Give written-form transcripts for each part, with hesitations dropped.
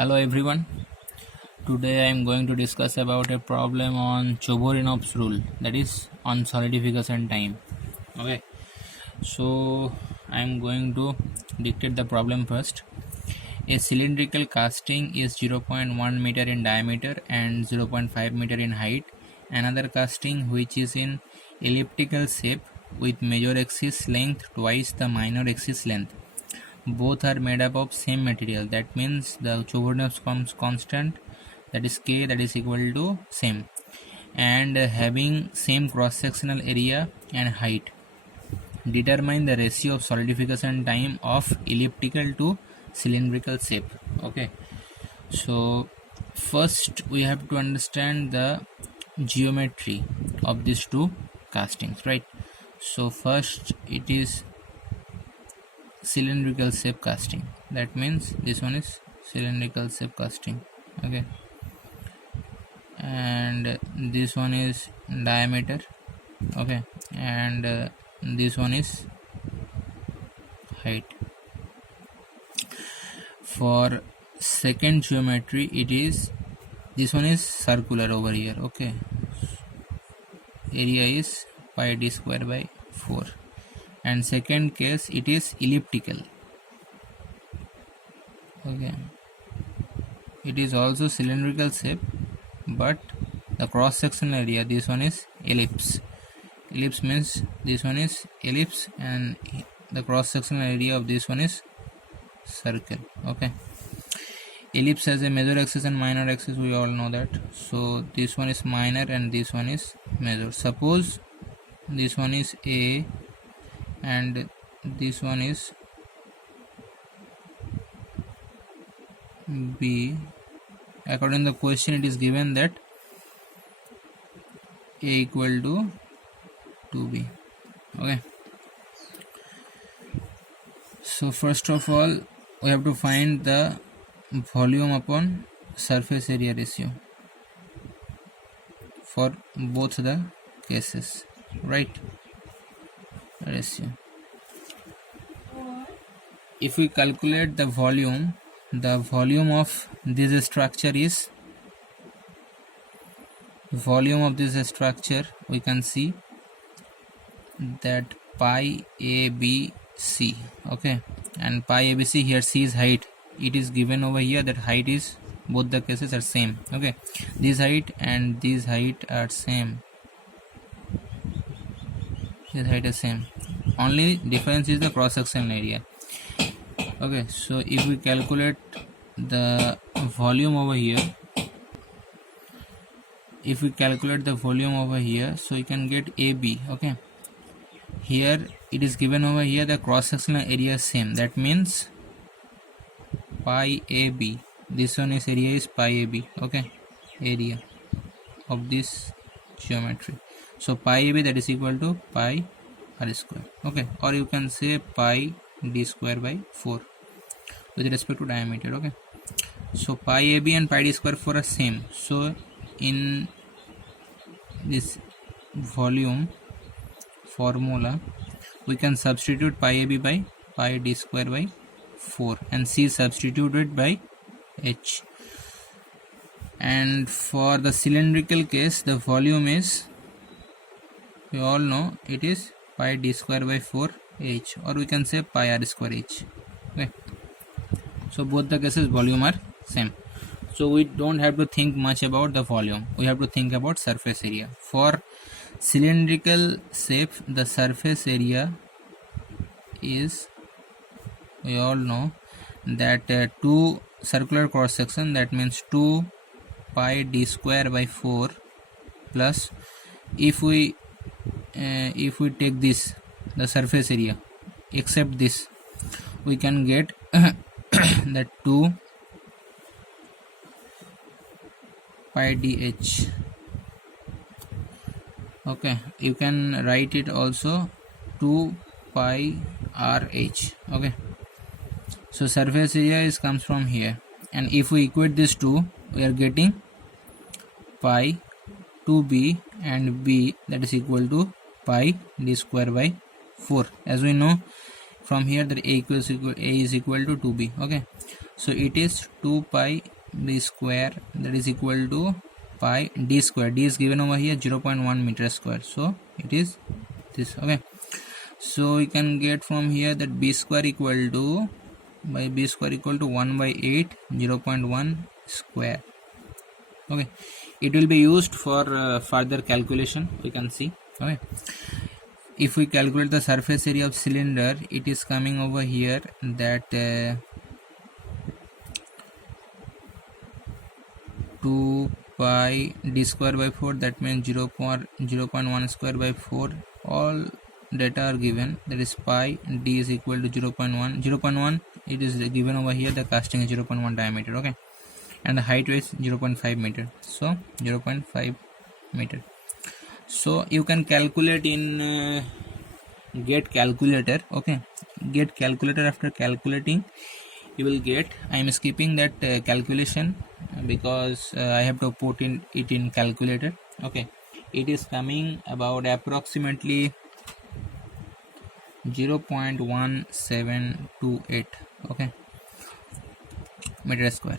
Hello everyone. Today I am going to discuss about a problem on Choborinob's rule, that is on solidification time. Okay, so I am going to dictate the problem first. A cylindrical casting is 0.1 meter in diameter and 0.5 meter in height. Another casting which is in elliptical shape with major axis length twice the minor axis length. Both are made up of same material. That means the Choborinov constant, that is K, that is equal to same, and having same cross sectional area and height. Determine the ratio of solidification time of elliptical to cylindrical shape. Okay, so first we have to understand the geometry of these two castings, right? So first it is cylindrical shape casting. That means this one is cylindrical shape casting. Okay, and this one is diameter. Okay, and this one is height. For second geometry, it is this one is circular over here. Okay, area is pi d square by 4, and second case it is elliptical. Okay, it is also cylindrical shape, but the cross sectional area, this one is ellipse. Ellipse means this one is ellipse and the cross sectional area of this one is circle. Okay, ellipse has a major axis and minor axis, we all know that. So this one is minor and this one is major. Suppose this one is A and this one is B. According to the question, it is given that A equal to 2B. Okay, so first of all we have to find the volume upon surface area ratio for both the cases, right? Ratio. If we calculate the volume of this structure is we can see that pi ABC. Okay, and pi ABC, here C is height. It is given over here that height is, both the cases are same. Okay, this height and this height are same. This height is same, only difference is the cross sectional area. Okay, so if we calculate the volume over here, so you can get AB. Okay, here it is given over here the cross sectional area is same. That means pi AB, this one is area is pi AB. Okay, area of this geometry. So pi AB, that is equal to pi r square. Okay, or you can say pi d square by 4 with respect to diameter. Okay, so pi AB and pi d square 4 are same. So in this volume formula we can substitute pi AB by pi d square by 4 and C is substituted by H. And for the cylindrical case, the volume is, we all know, it is pi d square by 4 H, or we can say pi r square H. Okay, so both the cases volume are same, so we don't have to think much about the volume, we have to think about surface area. For cylindrical shape, the surface area is, we all know that 2 circular cross section, that means 2 pi d square by 4 plus, if we take this, the surface area, except this, we can get that 2 pi dh. Okay, you can write it also 2 pi rh. Okay, so surface area is comes from here, and if we equate this two, we are getting pi 2b and b, that is equal to pi d square by 4. As we know from here that a is equal to 2b. Okay, So it is 2 pi b square, that is equal to pi d square. D is given over here 0.1 meter square, so it is this. Okay, so we can get from here that b square equal to, by b square equal to 1 by 8, 0.1 square. Okay, it will be used for further calculation, we can see. Okay, if we calculate the surface area of cylinder, it is coming over here that 2 pi d square by 4, that means 0.1 square by 4. All data are given, that is pi d is equal to 0.1. 0.1 it is given over here, the casting is 0.1 diameter. Okay, and the height is 0.5 meter, so 0.5 meter. So you can calculate in get calculator. Okay, get calculator. After calculating you will get, I am skipping that calculation because I have to put in it in calculator. Okay, it is coming about approximately 0.1728. okay, meter square.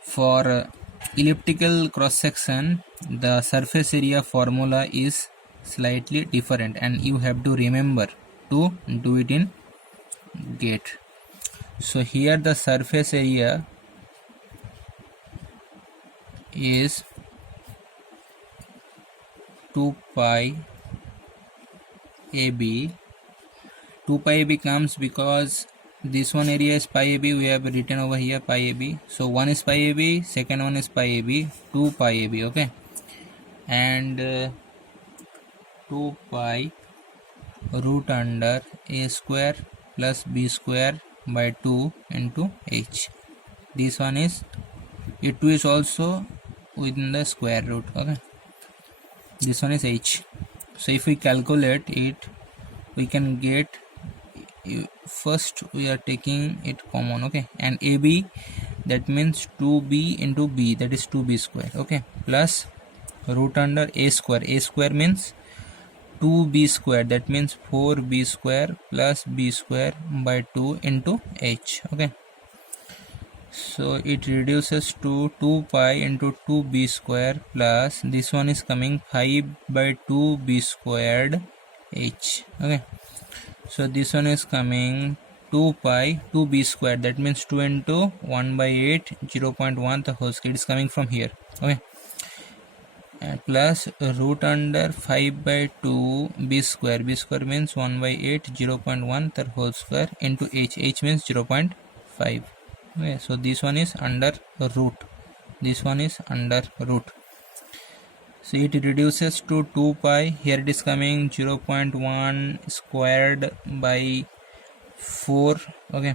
For elliptical cross section, the surface area formula is slightly different, and you have to remember to do it in GATE. So here the surface area is 2 pi AB. 2 pi AB comes because this one area is pi AB, we have written over here pi AB. So one is pi AB, second one is pi AB, 2 pi AB. Okay, and 2 pi root under a square plus b square by 2 into h. This one is, it 2 is also within the square root. Okay, this one is h. So if we calculate it, we can get, first we are taking it common. Okay, and AB, that means 2b into b, that is 2b square. Okay, plus root under a square. A square means 2b square, that means 4b square plus b square by 2 into h. Okay, so it reduces to 2 pi into 2b square plus this one is coming 5 by 2b squared h. Okay, so this one is coming 2 pi 2b square, that means 2 into 1 by 8, 0.1, the whole square is coming from here. Okay, and plus root under 5 by 2 b square. B square means 1 by 8, 0.1, the whole square into h. H means 0.5. Okay, so this one is under root, this one is under root. So it reduces to 2 pi. Here it is coming 0.1 squared by 4. Okay,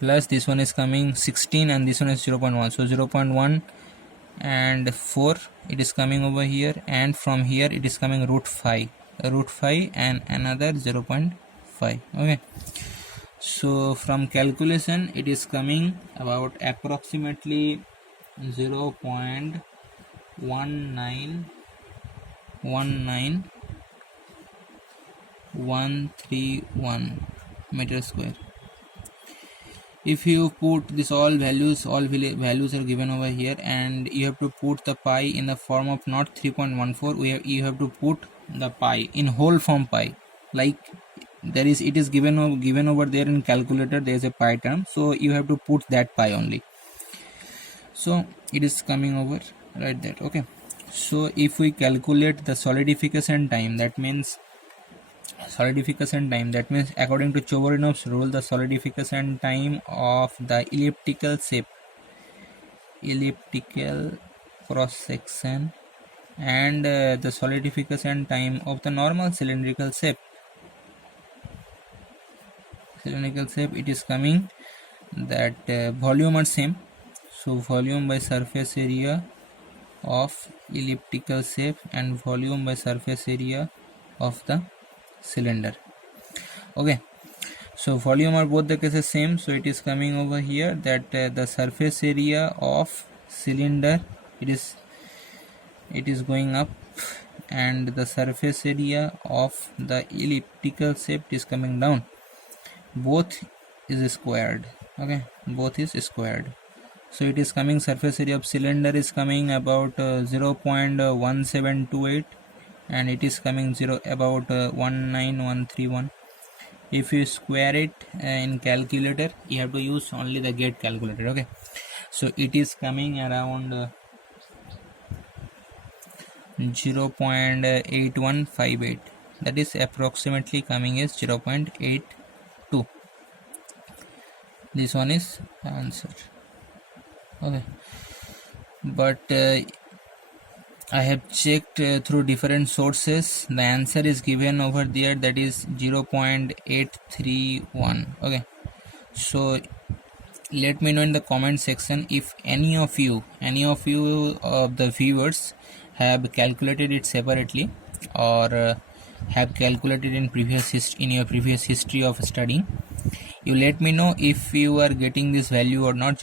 plus this one is coming 16 and this one is 0.1. So 0.1 and 4 it is coming over here, and from here it is coming root 5 and another 0.5. okay, so from calculation it is coming about approximately 0.19131 meter square. If you put this all values are given over here, and you have to put the pi in the form of not 3.14, you have to put the pi in whole form pi, like there is, it is given over there in calculator, there is a pi term, so you have to put that pi only. So it is coming over right there. Okay, so if we calculate the solidification time, that means according to Chauvernov's rule, the solidification time of the elliptical cross section and the solidification time of the normal cylindrical shape, it is coming that volume are same. So volume by surface area of elliptical shape and volume by surface area of the cylinder. Okay, so volume are both the cases same, so it is coming over here that the surface area of cylinder, it is going up, and the surface area of the elliptical shape is coming down. Both is squared. Okay, both is squared. So it is coming, surface area of cylinder is coming about 0.1728 and it is coming about 19131. If you square it in calculator, you have to use only the gate calculator. Okay, so it is coming around 0.8158, that is approximately coming as 0.82. This one is answer. Okay, but I have checked through different sources. The answer is given over there, that is 0.831. okay, so let me know in the comment section if any of you of the viewers have calculated it separately or have calculated in your previous history of studying. You let me know if you are getting this value or not.